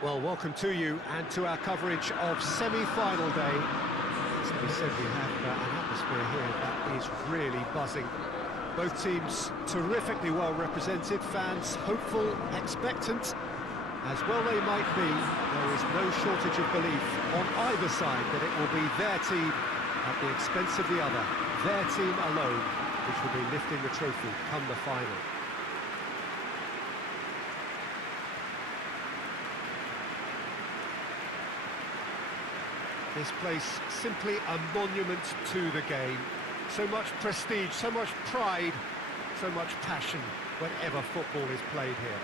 Well, welcome to you and to our coverage of semi-final day. As we said, we have an atmosphere here that is really buzzing. Both teams terrifically well represented, fans hopeful, expectant. As well they might be, there is no shortage of belief on either side that it will be their team at the expense of the other, their team alone, which will be lifting the trophy come the final. This place simply a monument to the game. So much prestige, so much pride, so much passion whenever football is played here.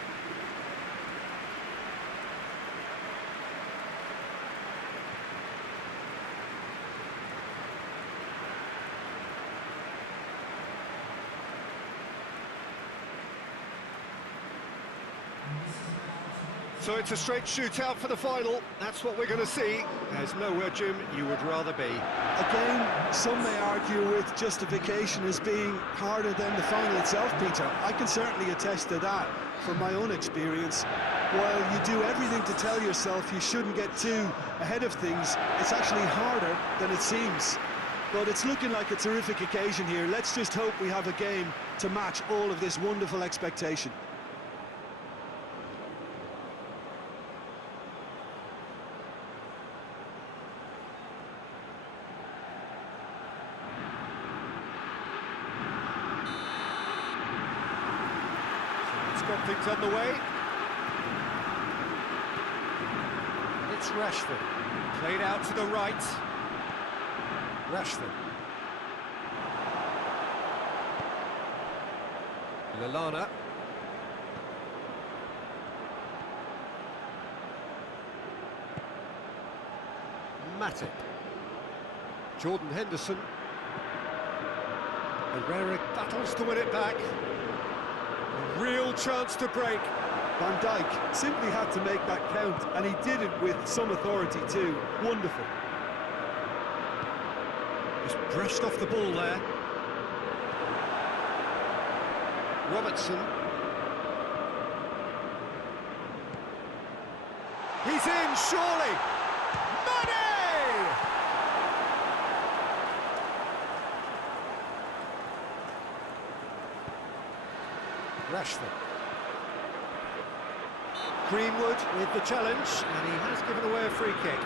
So it's a straight shootout for the final. That's what we're going to see. There's nowhere, Jim, you would rather be. Again, some may argue with justification as being harder than the final itself, Peter. I can certainly attest to that from my own experience. While you do everything to tell yourself you shouldn't get too ahead of things, it's actually harder than it seems. But it's looking like a terrific occasion here. Let's just hope we have a game to match all of this wonderful expectation. Got things underway. It's Rashford, played out to the right. Rashford. Lallana. Matip. Jordan Henderson. Herrera battles to win it back. A real chance to break. Van Dijk simply had to make that count, and he did it with some authority too. Wonderful. Just brushed off the ball there. Robertson. He's in, surely! Money! Rashford. Greenwood with the challenge, and he has given away a free kick.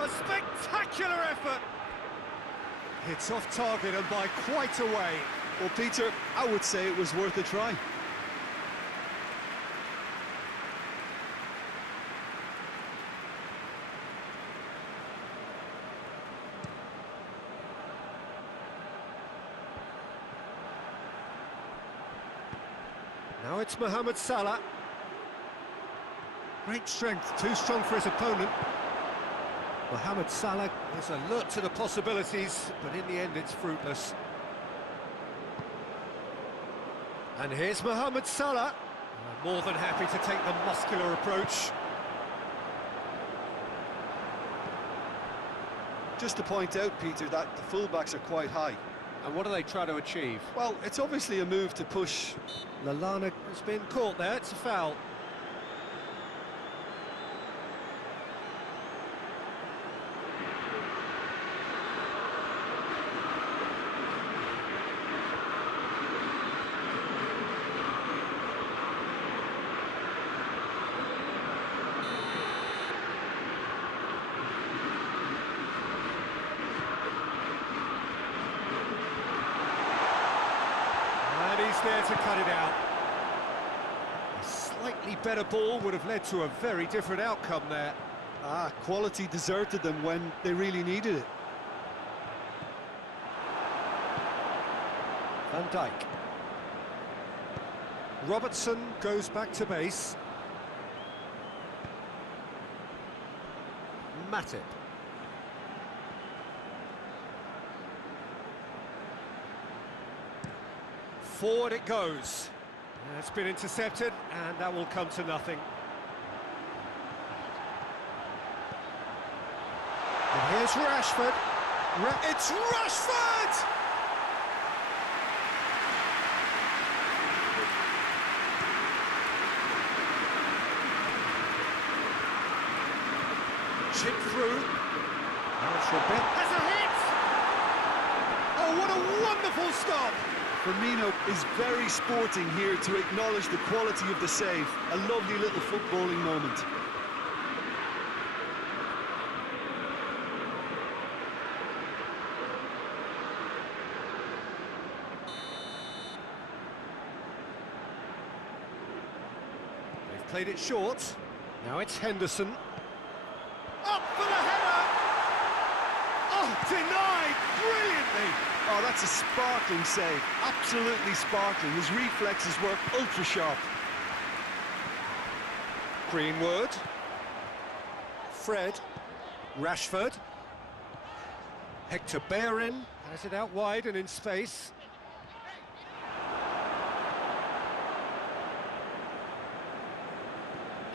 A spectacular effort! It's off target and by quite a way. Well, Peter, I would say it was worth a try. Now it's Mohamed Salah. Great strength, too strong for his opponent. Mohamed Salah is alert to the possibilities, but in the end it's fruitless. And here's Mohamed Salah. More than happy to take the muscular approach. Just to point out, Peter, that the fullbacks are quite high. And what do they try to achieve? Well, it's obviously a move to push. Lallana has been caught there, it's a foul. He's there to cut it out. A slightly better ball would have led to a very different outcome there. Quality deserted them when they really needed it. Van Dijk. Robertson goes back to base. Matip. Forward it goes. It's been intercepted, and that will come to nothing. And here's Rashford. It's Rashford! full stop. Firmino is very sporting here to acknowledge the quality of the save. A lovely little footballing moment. They've played it short. Now it's Henderson. Up for the header! Oh, denied brilliantly! Oh, that's a sparkling save. Absolutely sparkling. His reflexes work ultra-sharp. Greenwood. Fred. Rashford. Hector Bellerin has it out wide and in space.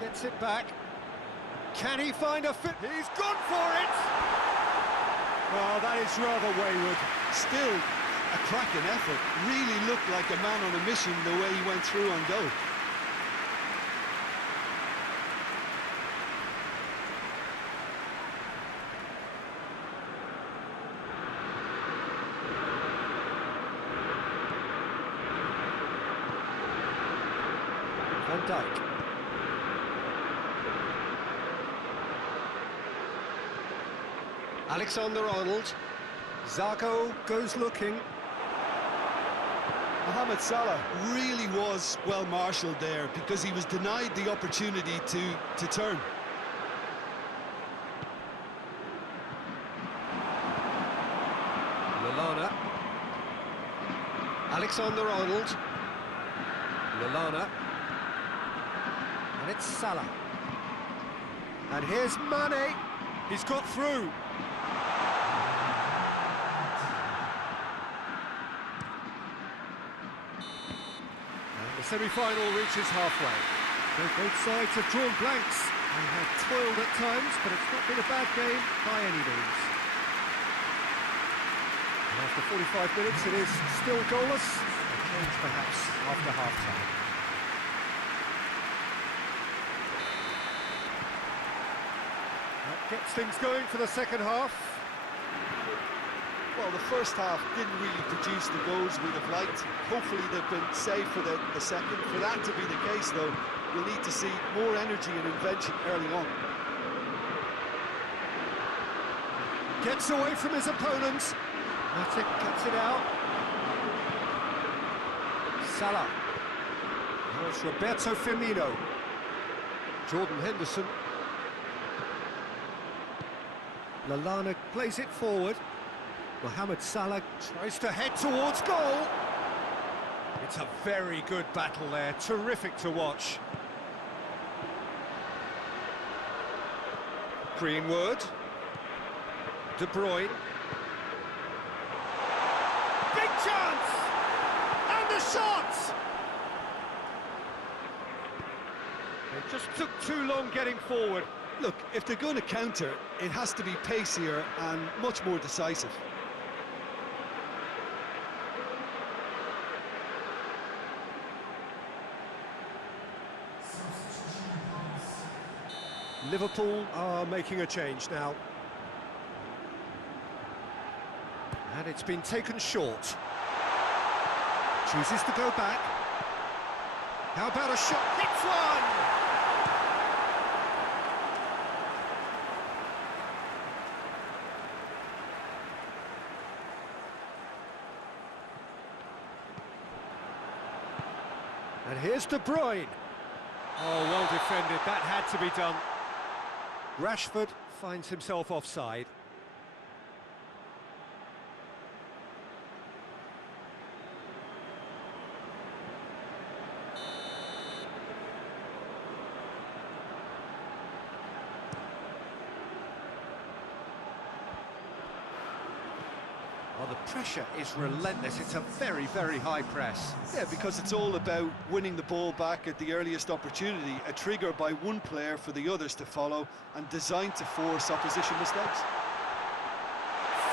Gets it back. Can he find a fit? He's gone for it! Well, that is rather wayward. Still a cracking effort. Really looked like a man on a mission the way he went through on goal. Van Dijk. Alexander-Arnold. Zarco goes looking. Mohamed Salah really was well marshalled there because he was denied the opportunity to turn. Lallana. Alexander-Arnold. Lallana. And it's Salah. And here's Mane. He's got through. The semi-final reaches halfway. Both sides have drawn blanks and have toiled at times, but it's not been a bad game by any means. And after 45 minutes, it is still goalless. A change perhaps after half-time. That gets things going for the second half. Well, the first half didn't really produce the goals we'd have liked. Hopefully they've been saved for the second. For that to be the case, though, we'll need to see more energy and invention early on. Gets away from his opponent. Matic cuts it out. Salah. Now it's Roberto Firmino. Jordan Henderson. Lallana plays it forward. Mohamed Salah tries to head towards goal. It's a very good battle there, terrific to watch. Greenwood. De Bruyne. Big chance! And the shot! It just took too long getting forward. Look, if they're going to counter, it has to be pacier and much more decisive. Liverpool are making a change now. And it's been taken short. Chooses to go back. How about a shot? Hits one! And here's De Bruyne. Oh, well defended. That had to be done. Rashford finds himself offside. Well, the pressure is relentless. It's a very, very high press. Yeah, because it's all about winning the ball back at the earliest opportunity, a trigger by one player for the others to follow and designed to force opposition mistakes.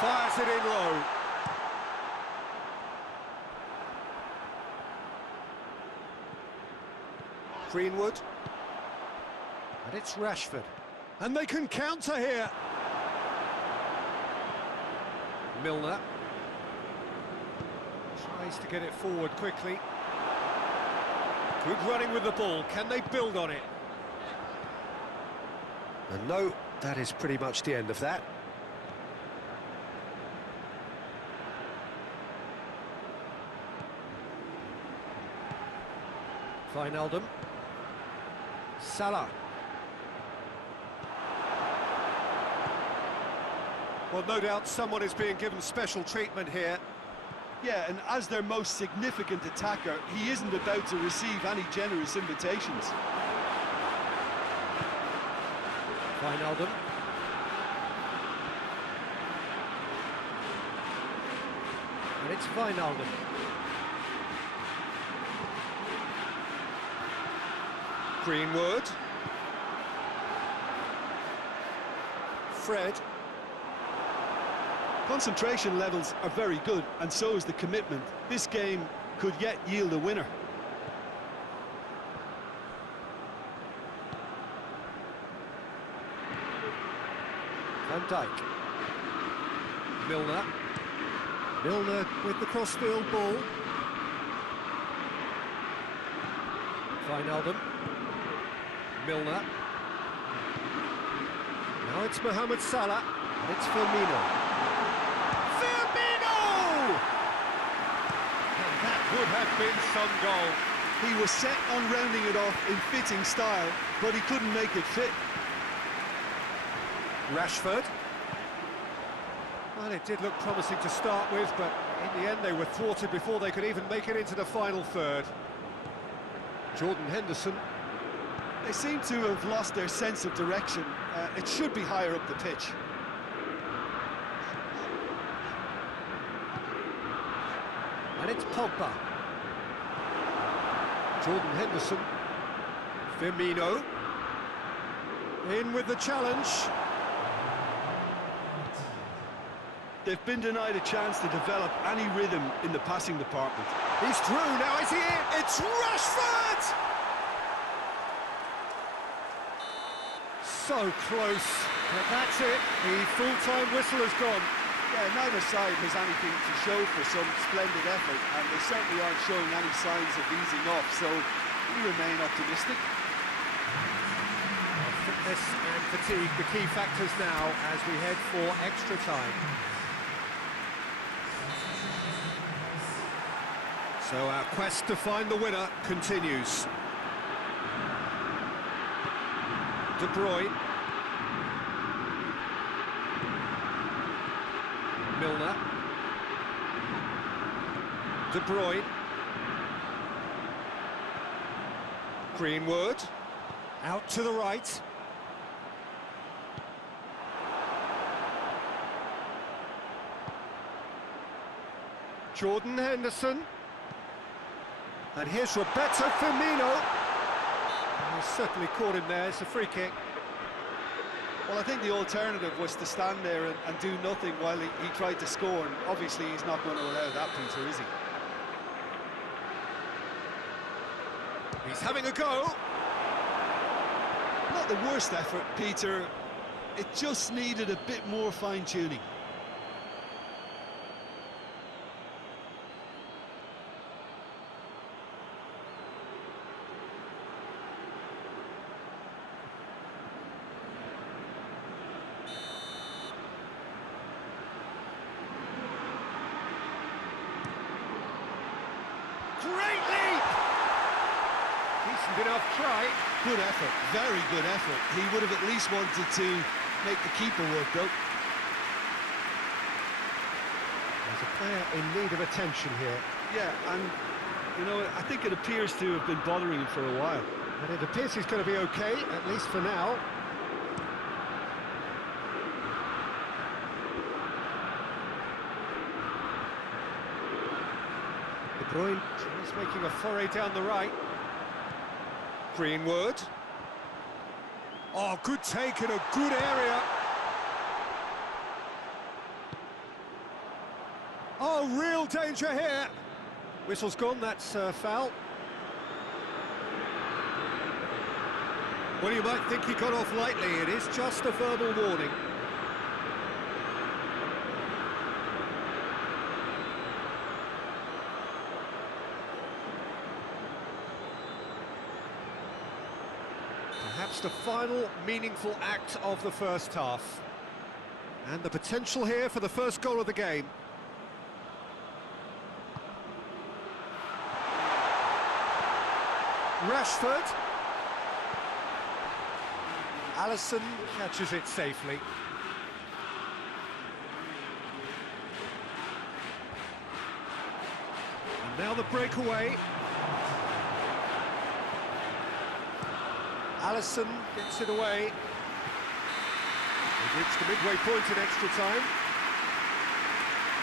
Fires it in low. Greenwood. And it's Rashford. And they can counter here. Tries to get it forward quickly. Good running with the ball. Can they build on it? And no, that is pretty much the end of that. Wijnaldum. Salah. Well, no doubt someone is being given special treatment here. Yeah, and as their most significant attacker, he isn't about to receive any generous invitations. Wijnaldum. And it's Wijnaldum. Greenwood. Fred. Concentration levels are very good, and so is the commitment. This game could yet yield a winner. Van Dijk. Milner. Milner with the crossfield ball. Wijnaldum. Milner. Now it's Mohamed Salah, and it's Firmino. Firmino! And that would have been some goal. He was set on rounding it off in fitting style, but he couldn't make it fit. Rashford. Well, it did look promising to start with, but in the end they were thwarted before they could even make it into the final third. Jordan Henderson. They seem to have lost their sense of direction. It should be higher up the pitch. And it's Pogba. Jordan Henderson. Firmino. In with the challenge. They've been denied a chance to develop any rhythm in the passing department. He's through, now is he in? It's Rashford! So close, but that's it. The full-time whistle has gone. Yeah, neither side has anything to show for some splendid effort, and they certainly aren't showing any signs of easing off, so we remain optimistic. Fitness and fatigue, the key factors now as we head for extra time. So our quest to find the winner continues. De Bruyne. Milner. De Bruyne. Greenwood. Out to the right. Jordan Henderson. And here's Roberto Firmino. He's certainly caught him there, it's a free kick. Well, I think the alternative was to stand there and do nothing while he tried to score, and obviously he's not going to allow that, Peter, is he? He's having a go. Not the worst effort, Peter. It just needed a bit more fine-tuning. Great leap! Decent enough try. Good effort, very good effort. He would have at least wanted to make the keeper work, though. There's a player in need of attention here. Yeah, and, you know, I think it appears to have been bothering him for a while. And it appears he's going to be okay, at least for now. De Bruyne is making a foray down the right. Greenwood. Oh, good take in a good area. Oh, real danger here. Whistle's gone, that's foul. Well, you might think he got off lightly. It is just a verbal warning. Perhaps the final meaningful act of the first half. And the potential here for the first goal of the game. Rashford. Alisson catches it safely. And now the breakaway. Alisson gets it away. He reached the midway point in extra time.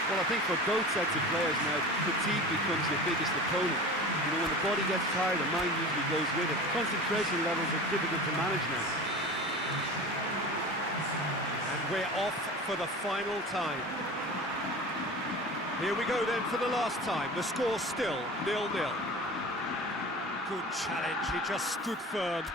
Well, I think for both sets of players now, fatigue becomes your biggest opponent. You know, when the body gets tired, the mind usually goes with it. Concentration levels are difficult to manage now. And we're off for the final time. Here we go then for the last time. The score still 0-0. Good challenge, he just stood firm.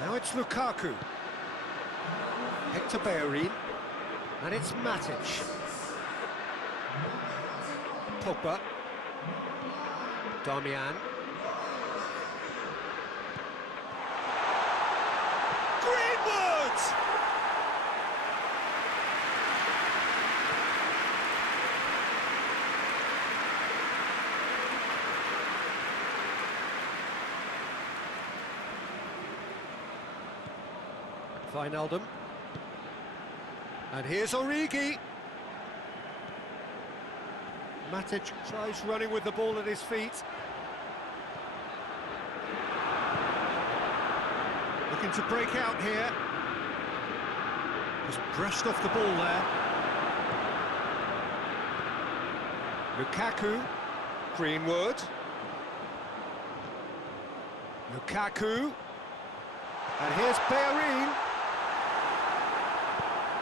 Now it's Lukaku. Hector Bellerin. And it's Matic. Pogba. Darmian. Greenwood! Wijnaldum. And here's Origi. Matic tries running with the ball at his feet. Looking to break out here. Just brushed off the ball there. Lukaku. Greenwood. Lukaku. And here's Bellerin.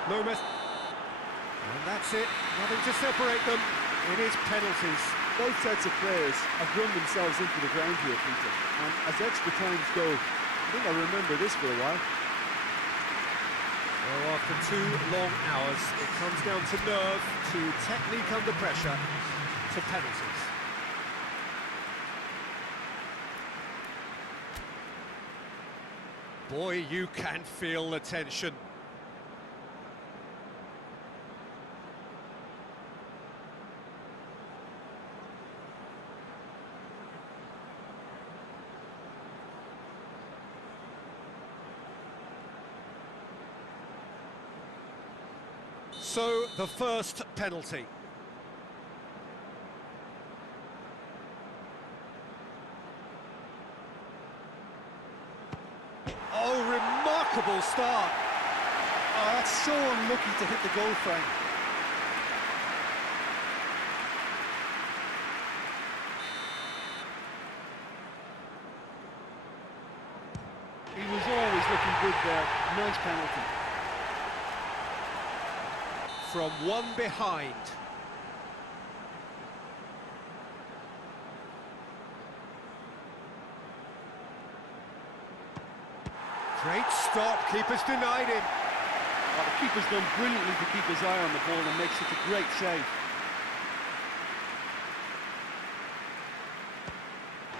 Loomis. And that's it. Nothing to separate them. It is penalties. Both sets of players have run themselves into the ground here, Peter. And as extra times go, I think I'll remember this for a while. Well, after 2 long hours, it comes down to nerve, to technique under pressure, to penalties. Boy, you can feel the tension. So, the first penalty. Oh, remarkable start. Oh, that's so unlucky to hit the goal frame. He was always looking good there. Nice penalty. From one behind. Great stop, keeper's denied him. Oh, the keeper's done brilliantly to keep his eye on the ball and make such a great save.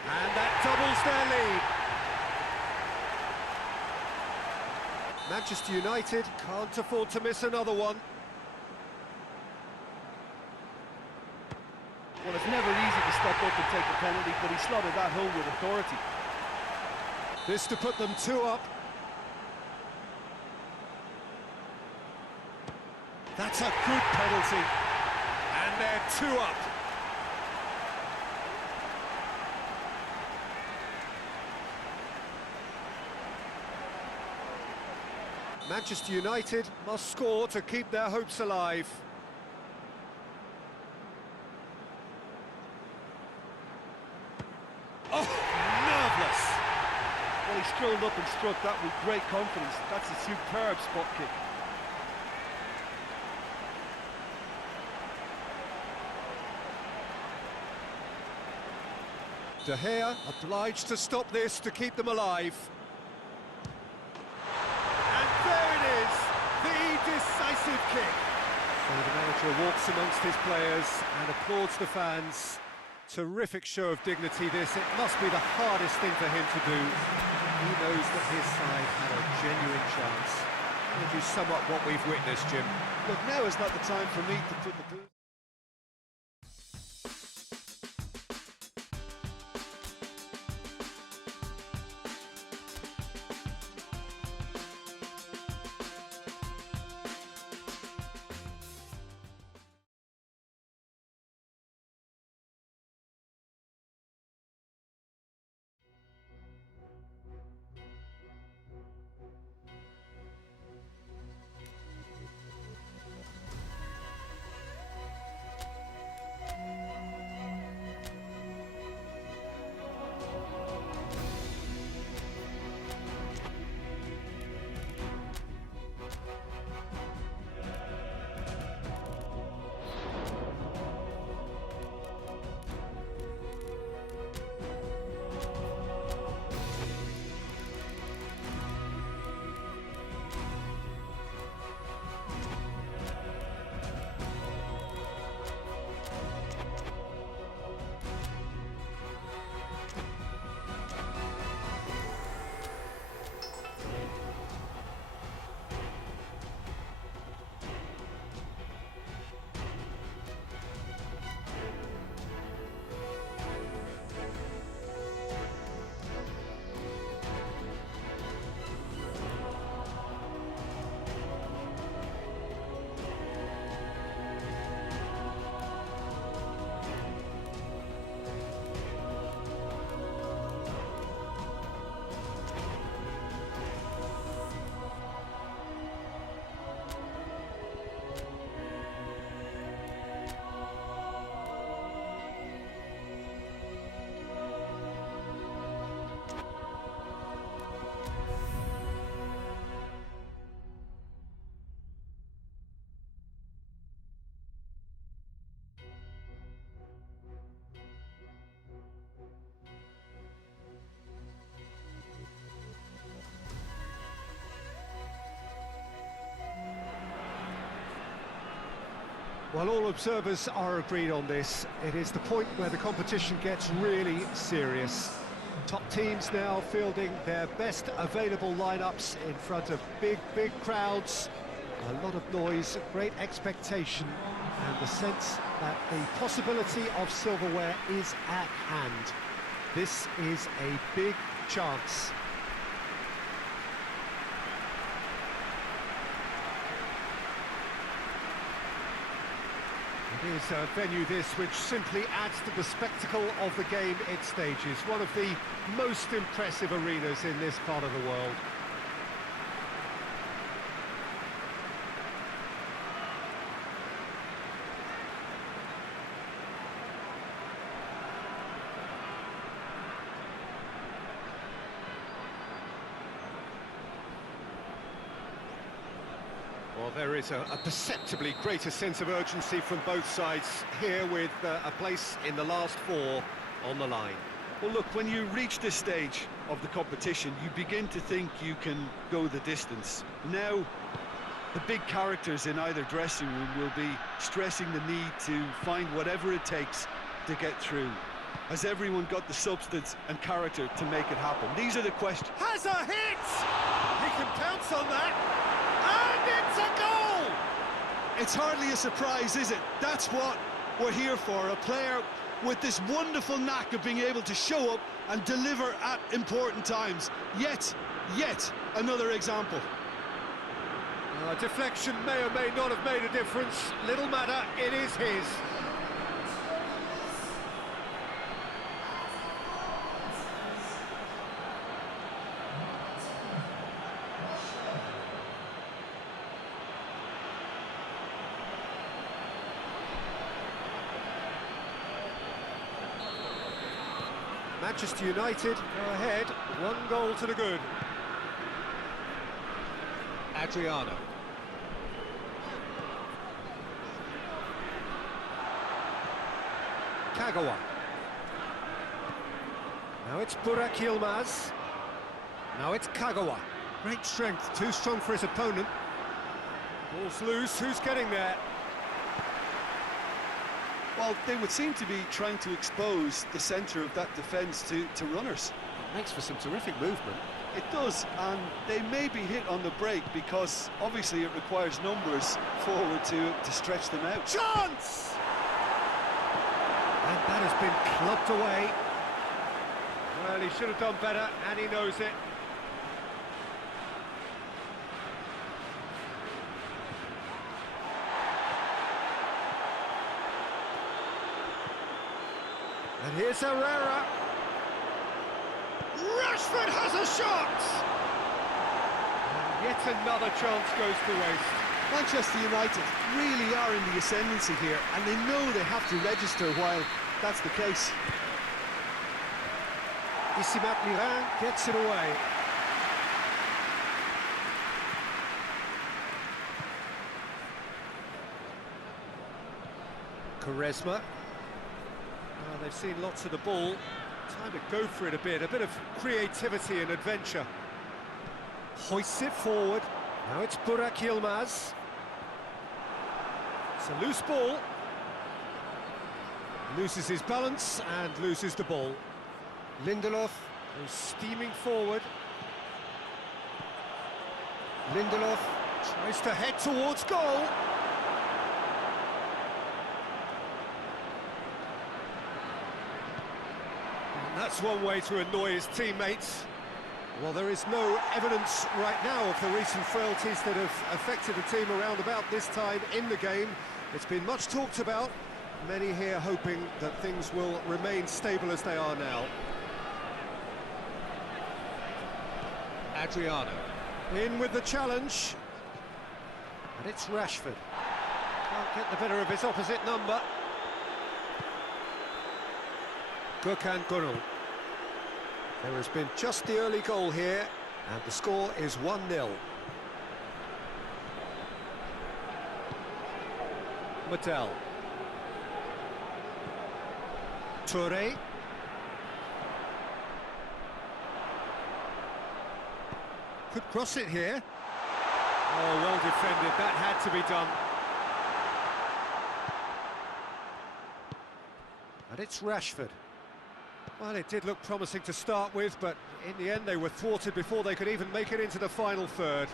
And that doubles their lead. Manchester United can't afford to miss another one. Well, it's never easy to step up and take the penalty, but he slotted that home with authority. This to put them 2 up. That's a good penalty. And they're 2 up. Manchester United must score to keep their hopes alive. Oh, nerveless! Well, he strolled up and struck that with great confidence. That's a superb spot kick. De Gea obliged to stop this to keep them alive. And there it is, the decisive kick. So the manager walks amongst his players and applauds the fans. Terrific show of dignity this. It must be the hardest thing for him to do. He knows that his side had a genuine chance. Would you sum up what we've witnessed, Jim? Look, now is not the time for me to put the boot. Well, all observers are agreed on this. It is the point where the competition gets really serious. Top teams now fielding their best available lineups in front of big crowds. A lot of noise, great expectation, and the sense that the possibility of silverware is at hand. This is a big chance. It is a venue this which simply adds to the spectacle of the game it stages. One of the most impressive arenas in this part of the world. Well, there is a perceptibly greater sense of urgency from both sides here, with a place in the last 4 on the line. Well, look, when you reach this stage of the competition, you begin to think you can go the distance. Now, the big characters in either dressing room will be stressing the need to find whatever it takes to get through. Has everyone got the substance and character to make it happen? These are the questions. Has a hit! He can pounce on that. And it's a goal! It's hardly a surprise, is it? That's what we're here for, a player with this wonderful knack of being able to show up and deliver at important times. Yet another example. Deflection may or may not have made a difference. Little matter, it is his. Manchester United go ahead, 1 goal to the good. Adriano. Kagawa. Now it's Burak Yilmaz. Now it's Kagawa. Great strength, too strong for his opponent. Ball's loose, who's getting there? Well, they would seem to be trying to expose the centre of that defence to runners. It makes for some terrific movement. It does, and they may be hit on the break because obviously it requires numbers forward to stretch them out. Chance! And that has been clubbed away. Well, he should have done better, and he knows it. And here's Herrera. Rashford has a shot! And yet another chance goes to waste. Manchester United really are in the ascendancy here, and they know they have to register while that's the case. Isimat Miran gets it away. Quaresma. Well, they've seen lots of the ball. Time to go for it a bit of creativity and adventure. Hoists it forward. Now it's Burak Yilmaz. It's a loose ball. Loses his balance and loses the ball. Lindelof goes steaming forward. Lindelof tries to head towards goal. And that's one way to annoy his teammates. Well, there is no evidence right now of the recent frailties that have affected the team around about this time in the game. It's been much talked about. Many here hoping that things will remain stable as they are now. Adriano in with the challenge, and it's Rashford. Can't get the better of his opposite number. Gökhan Gönül. There has been just the early goal here, and the score is 1-0. Mattel. Touré. Could cross it here. Oh, well defended, that had to be done. And it's Rashford. Well, it did look promising to start with, but in the end they were thwarted before they could even make it into the final third.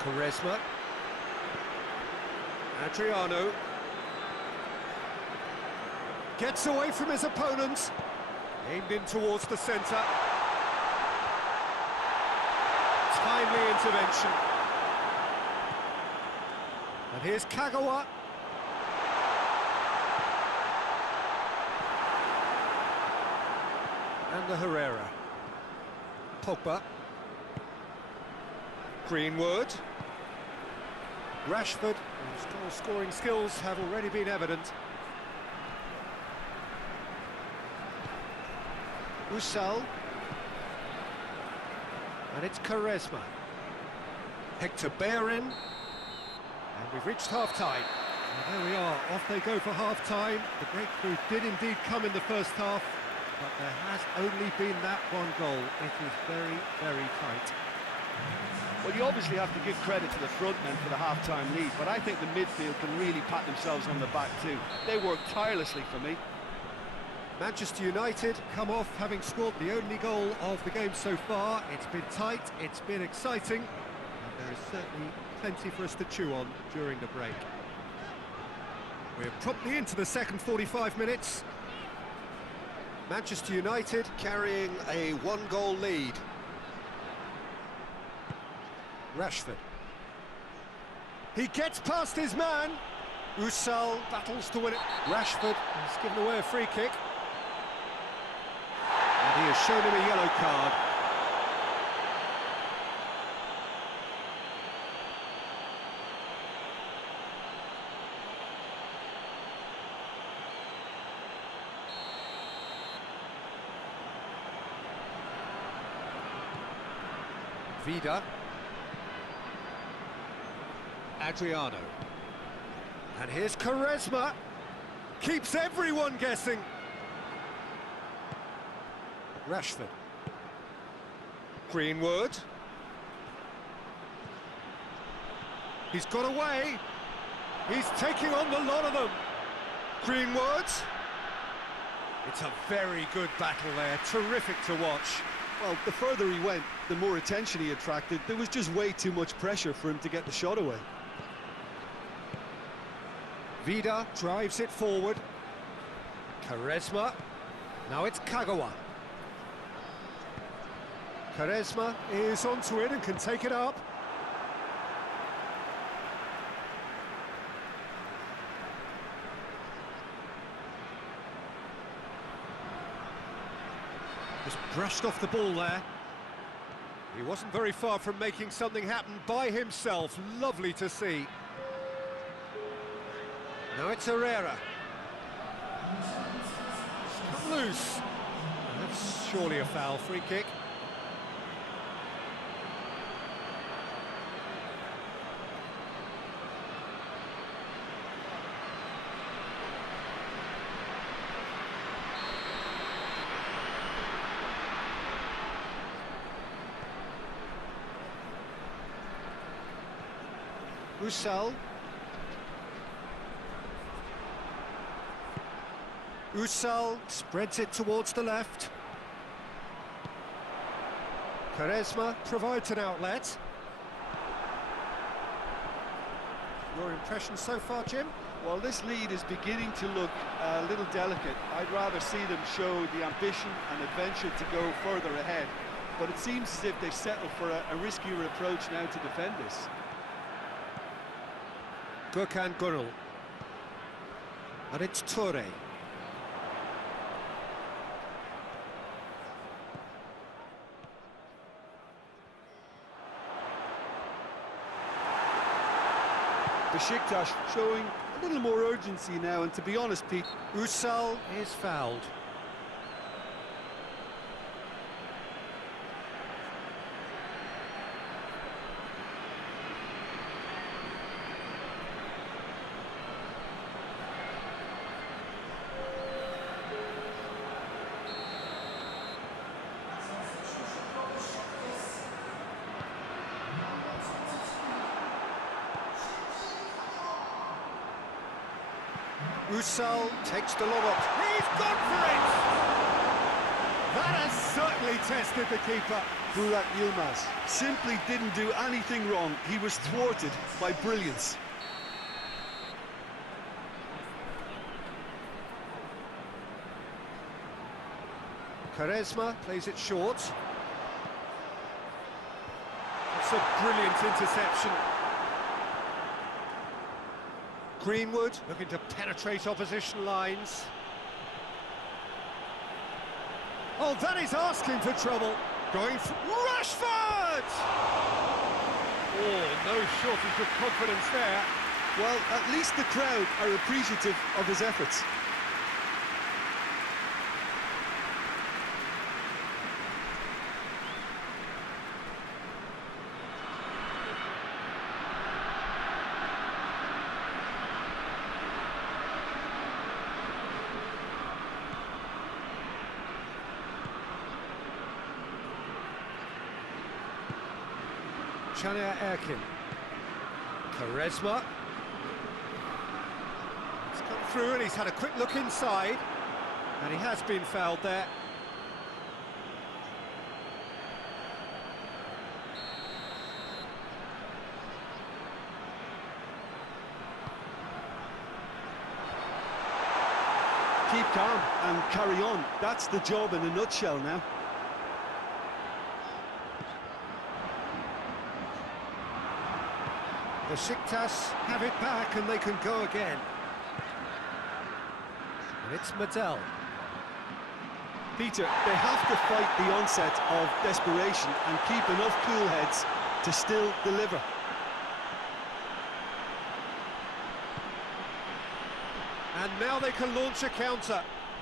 Quaresma. Adriano. Gets away from his opponent. Aimed in towards the centre. Timely intervention. And here's Kagawa. And the Herrera. Pogba. Greenwood. Rashford, whose goal-scoring skills have already been evident. Usal. And it's Quaresma. Hector Bellerin. And we've reached half-time. And there we are, off they go for half-time. The breakthrough did indeed come in the first half, but there has only been that one goal. It is very, very tight. Well, you obviously have to give credit to the front men for the half-time lead, but I think the midfield can really pat themselves on the back too. They worked tirelessly for me. Manchester United come off having scored the only goal of the game so far. It's been tight, it's been exciting, and there is certainly plenty for us to chew on during the break. We're promptly into the second 45 minutes. Manchester United carrying a one-goal lead. Rashford. He gets past his man. Usal battles to win it. Rashford has given away a free kick. And he has shown him a yellow card. Vida. Adriano. And here's Quaresma. Keeps everyone guessing. Rashford. Greenwood. He's got away. He's taking on the lot of them. Greenwood. It's a very good battle there. Terrific to watch. Well, the further he went, the more attention he attracted. There was just way too much pressure for him to get the shot away. Vida drives it forward. Quaresma. Now it's Kagawa. Quaresma is onto it and can take it up. Just brushed off the ball there. He wasn't very far from making something happen by himself. Lovely to see. Now it's Herrera. Come loose. That's surely a foul. Free kick. Usal. Usal spreads it towards the left. Quaresma provides an outlet. Your impression so far, Jim? Well, this lead is beginning to look a little delicate. I'd rather see them show the ambition and adventure to go further ahead. But it seems as if they settle for a riskier approach now to defend this. Gökhan Gürel. And it's Toure. Besiktas showing a little more urgency now, and to be honest, Pete, Usal is fouled. Usal takes the long up. He's gone for it! That has certainly tested the keeper. Burak Yilmaz simply didn't do anything wrong. He was thwarted by brilliance. Quaresma plays it short. It's a brilliant interception. Greenwood looking to penetrate opposition lines. Oh, that is asking for trouble. Going for Rashford! Oh, no shortage of confidence there. Well, at least the crowd are appreciative of his efforts. Caner Erkin. Quaresma. He's come through and he's had a quick look inside. And he has been fouled there. keep calm and carry on. That's the job in a nutshell now. The Besiktas have it back and they can go again. And it's Madel. Peter, they have to fight the onset of desperation and keep enough cool heads to still deliver. And now they can launch a counter.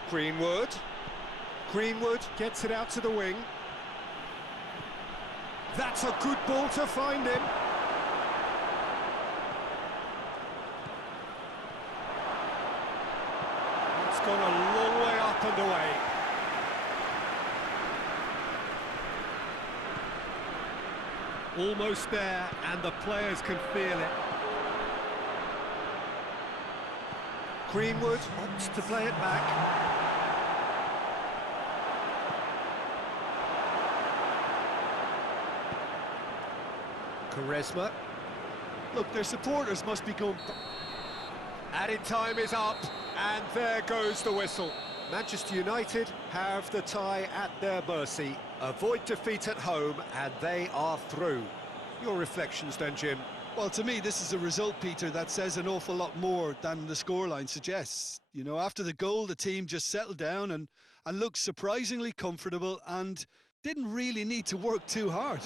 Greenwood gets it out to the wing. That's a good ball to find him. It's gone a long way up and away. Almost there, and the players can feel it. Greenwood opts to play it back. Quaresma. Look, their supporters must be going... Added time is up, and there goes the whistle. Manchester United have the tie at their mercy. Avoid defeat at home, and they are through. Your reflections then, Jim? Well, to me, this is a result, Peter, that says an awful lot more than the scoreline suggests. You know, after the goal, the team just settled down and looked surprisingly comfortable and didn't really need to work too hard.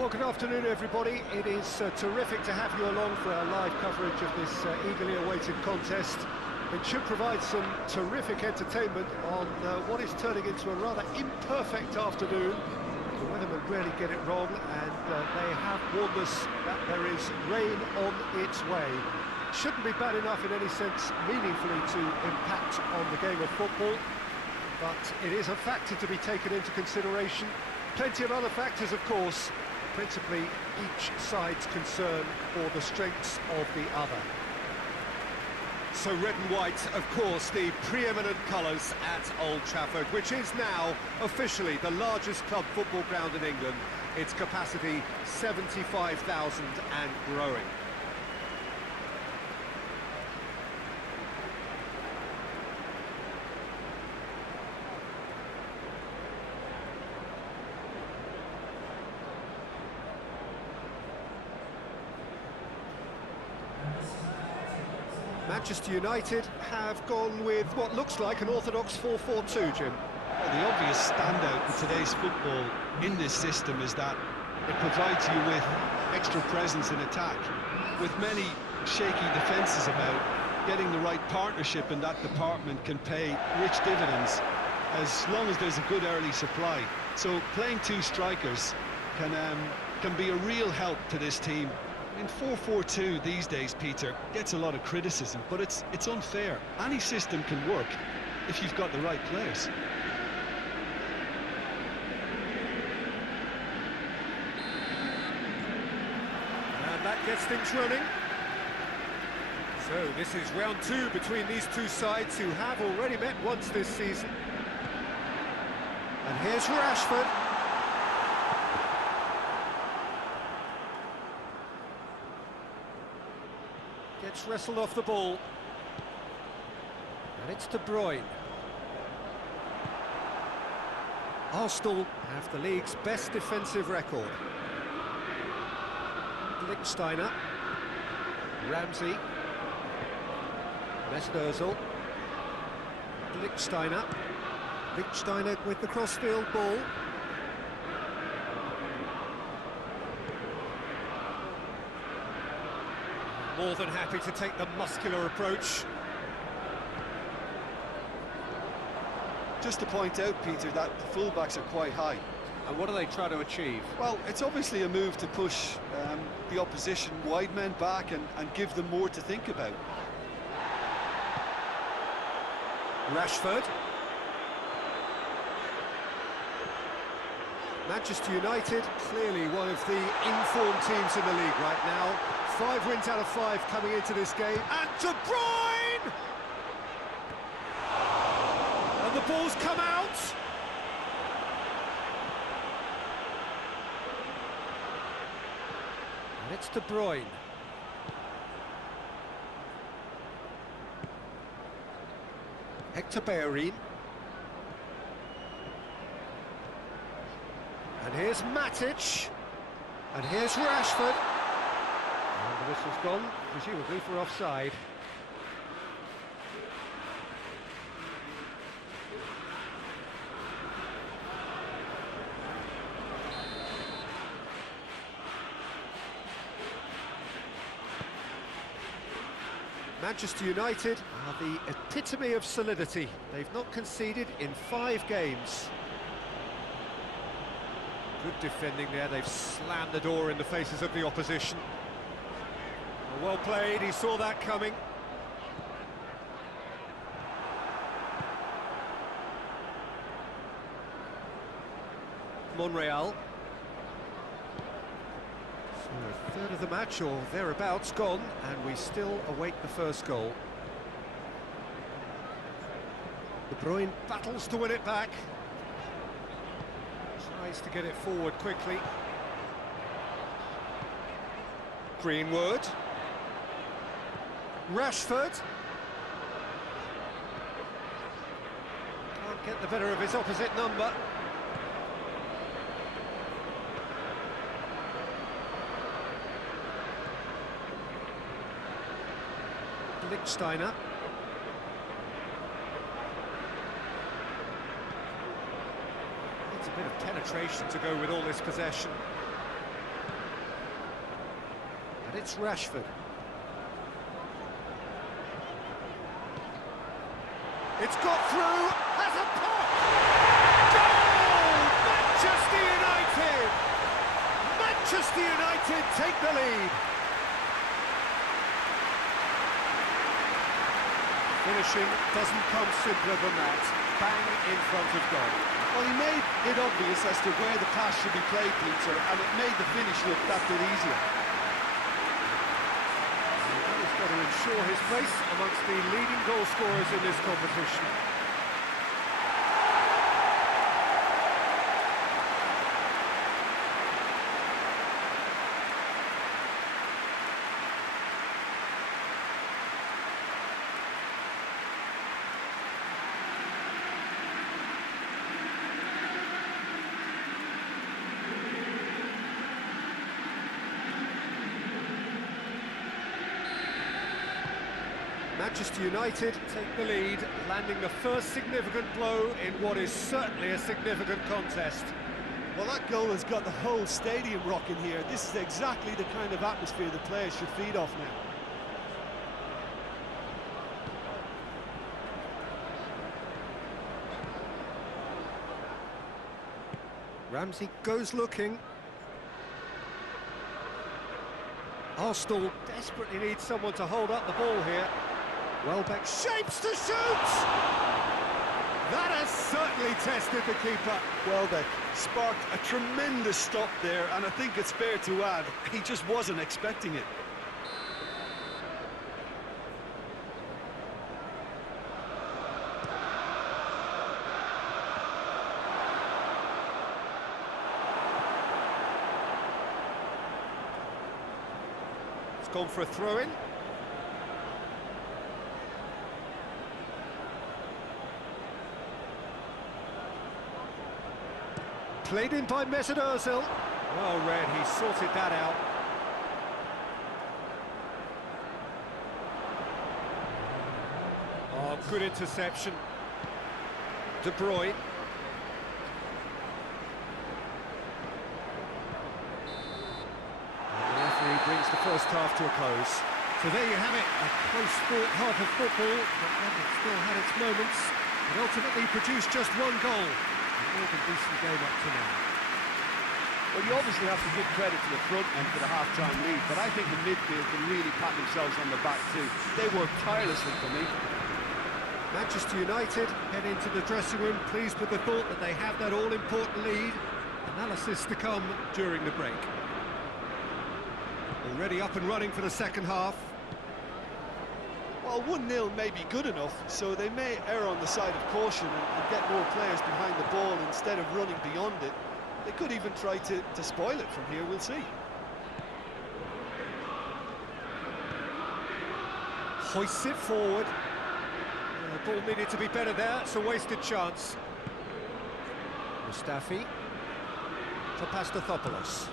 Well, good afternoon, everybody. It is terrific to have you along for our live coverage of this eagerly awaited contest. It should provide some terrific entertainment on what is turning into a rather imperfect afternoon. The weathermen rarely get it wrong, and they have warned us that there is rain on its way. Shouldn't be bad enough in any sense meaningfully to impact on the game of football, but it is a factor to be taken into consideration. Plenty of other factors, of course, principally each side's concern for the strengths of the other. So red and white, of course, the preeminent colours at Old Trafford, which is now officially the largest club football ground in England. Its capacity 75,000 and growing. Manchester United have gone with what looks like an orthodox 4-4-2, Jim. Well, the obvious standout in today's football in this system is that it provides you with extra presence in attack. With many shaky defences about, getting the right partnership in that department can pay rich dividends as long as there's a good early supply. So playing two strikers can be a real help to this team. In 4-4-2 these days, Peter, gets a lot of criticism, but it's unfair. Any system can work if you've got the right players. And that gets things running. So this is round 2 between these two sides who have already met once this season. And here's Rashford. Gets wrestled off the ball. And it's De Bruyne. Arsenal have the league's best defensive record. Lichtsteiner. Ramsey. Mesnozil. Lichtsteiner. Lichtsteiner with the crossfield ball. More than happy to take the muscular approach. Just to point out, Peter, that the fullbacks are quite high. And what do they try to achieve? Well, it's obviously a move to push the opposition wide men back and give them more to think about. Rashford. Manchester United, clearly one of the informed teams in the league right now. 5 wins out of 5 coming into this game. And De Bruyne! And the ball's come out. And it's De Bruyne. Hector Bellerin. And here's Matic. And here's Rashford. And the whistle's gone, presumably for offside. Manchester United are the epitome of solidity. They've not conceded in 5 games. Good defending there, they've slammed the door in the faces of the opposition. Well played, he saw that coming. Monreal. So a third of the match, or thereabouts, gone, and we still await the first goal. De Bruyne battles to win it back. Tries to get it forward quickly. Greenwood. Rashford. Can't get the better of his opposite number. Lichtsteiner. Needs a bit of penetration to go with all this possession. And it's Rashford. It's got through, has a pop! Goal! Manchester United! Manchester United take the lead. Finishing doesn't come simpler than that. Bang in front of goal. Well, he made it obvious as to where the pass should be played, Peter, and it made the finish look that bit easier. He's got to ensure his place amongst the leading goal scorers in this competition. Manchester United take the lead, landing the first significant blow in what is certainly a significant contest. Well, that goal has got the whole stadium rocking here. This is exactly the kind of atmosphere the players should feed off now. Ramsey goes looking. Arsenal desperately need someone to hold up the ball here. Welbeck shapes to shoot! That has certainly tested the keeper. Welbeck sparked a tremendous stop there, and I think it's fair to add, he just wasn't expecting it. It's gone for a throw-in. Played in by Mesut Ozil. Well read, he sorted that out. Oh, good interception. De Bruyne. And the referee brings the first half to a close. So there you have it, a close-fought half of football, but one that still had its moments, and ultimately produced just one goal. More than decent game up to now. Well, you obviously have to give credit to the front end for the half-time lead, but I think the midfield can really pat themselves on the back too. They worked tirelessly for me. Manchester United head into the dressing room pleased with the thought that they have that all-important lead. Analysis to come during the break. Already up and running for the second half. Well, 1-0 may be good enough, so they may err on the side of caution and get more players behind the ball instead of running beyond it. They could even try to spoil it from here, we'll see. Hoists it forward. The ball needed to be better there, it's a wasted chance. Mustafi to Pastathopoulos.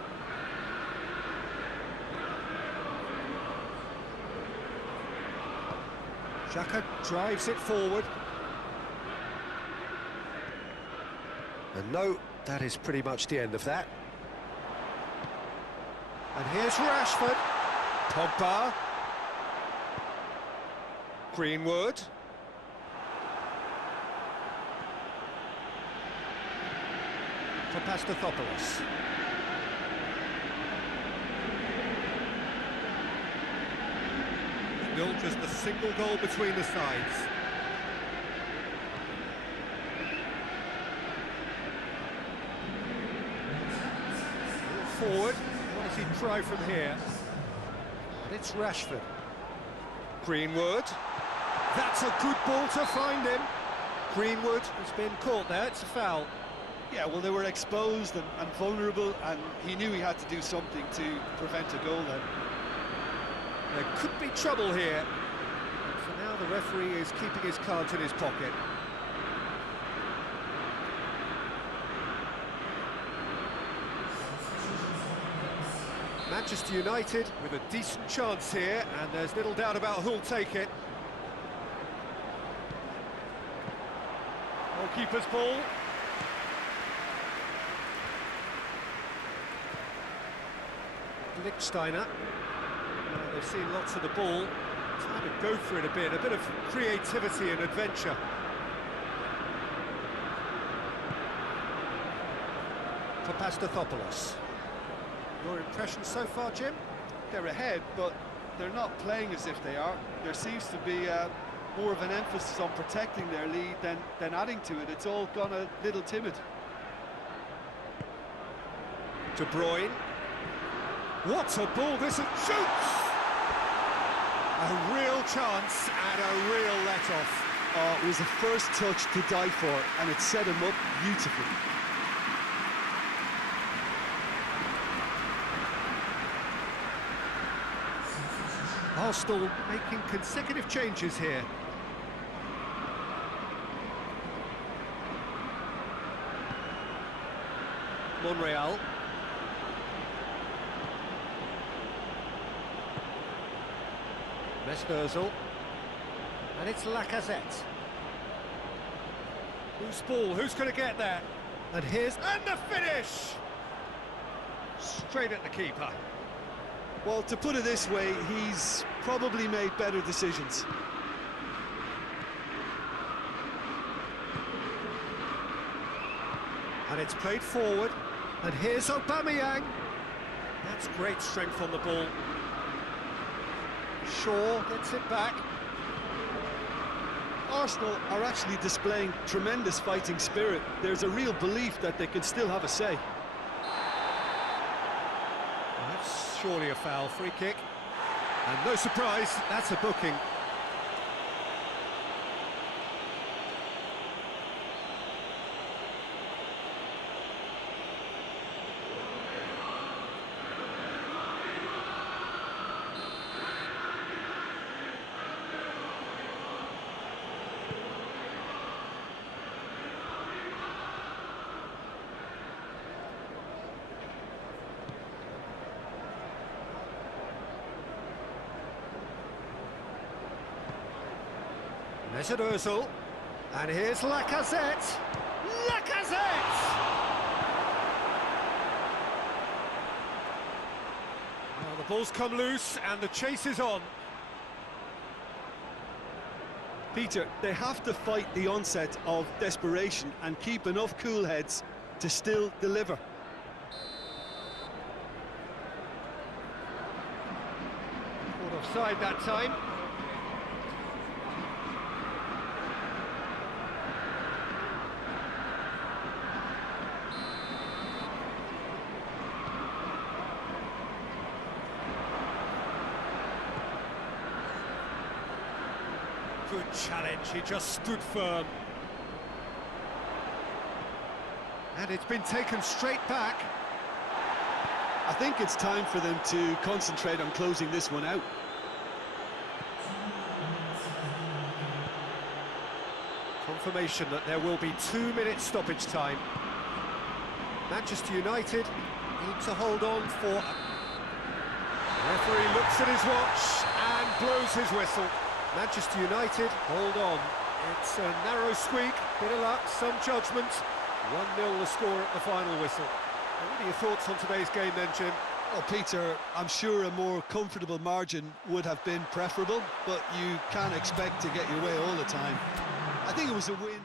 Xhaka drives it forward. And no, that is pretty much the end of that. And here's Rashford. Pogba. Greenwood. For Pastathopoulos. Still just a single goal between the sides. Forward, what does he try from here? And it's Rashford. Greenwood. That's a good ball to find him. Greenwood has been caught there, it's a foul. Yeah, well, they were exposed and vulnerable, and he knew he had to do something to prevent a goal then. There could be trouble here. And for now, the referee is keeping his cards in his pocket. Manchester United with a decent chance here, and there's little doubt about who'll take it. Goalkeeper's ball. Lichtsteiner. They've seen lots of the ball. Time to go for it a bit of creativity and adventure. For Pastathopoulos. Your impression so far, Jim? They're ahead, but they're not playing as if they are. There seems to be more of an emphasis on protecting their lead than adding to it. It's all gone a little timid. De Bruyne. What a ball this is! Shoots! A real chance and a real let-off. Oh, it was the first touch to die for, and it set him up beautifully. Arsenal making consecutive changes here. Monreal. Mesut Ozil. And it's Lacazette. Who's ball? Who's going to get there? And here's... And the finish! Straight at the keeper. Well, to put it this way, he's probably made better decisions. And it's played forward. And here's Aubameyang. That's great strength on the ball. Shaw gets it back. Arsenal are actually displaying tremendous fighting spirit. There's a real belief that they can still have a say. That's surely a foul. Free kick. And no surprise, that's a booking. Mesut Ozil, and here's Lacazette. Lacazette! Well, the ball's come loose and the chase is on. Peter, they have to fight the onset of desperation and keep enough cool heads to still deliver. Caught offside that time. Good challenge, he just stood firm. And it's been taken straight back. I think it's time for them to concentrate on closing this one out. Confirmation that there will be 2 minutes stoppage time. Manchester United need to hold on for... The referee looks at his watch and blows his whistle. Manchester United hold on. It's a narrow squeak, bit of luck, some judgment. 1-0 the score at the final whistle. What are your thoughts on today's game then, Jim? Well, Peter, I'm sure a more comfortable margin would have been preferable, but you can't expect to get your way all the time. I think it was a win.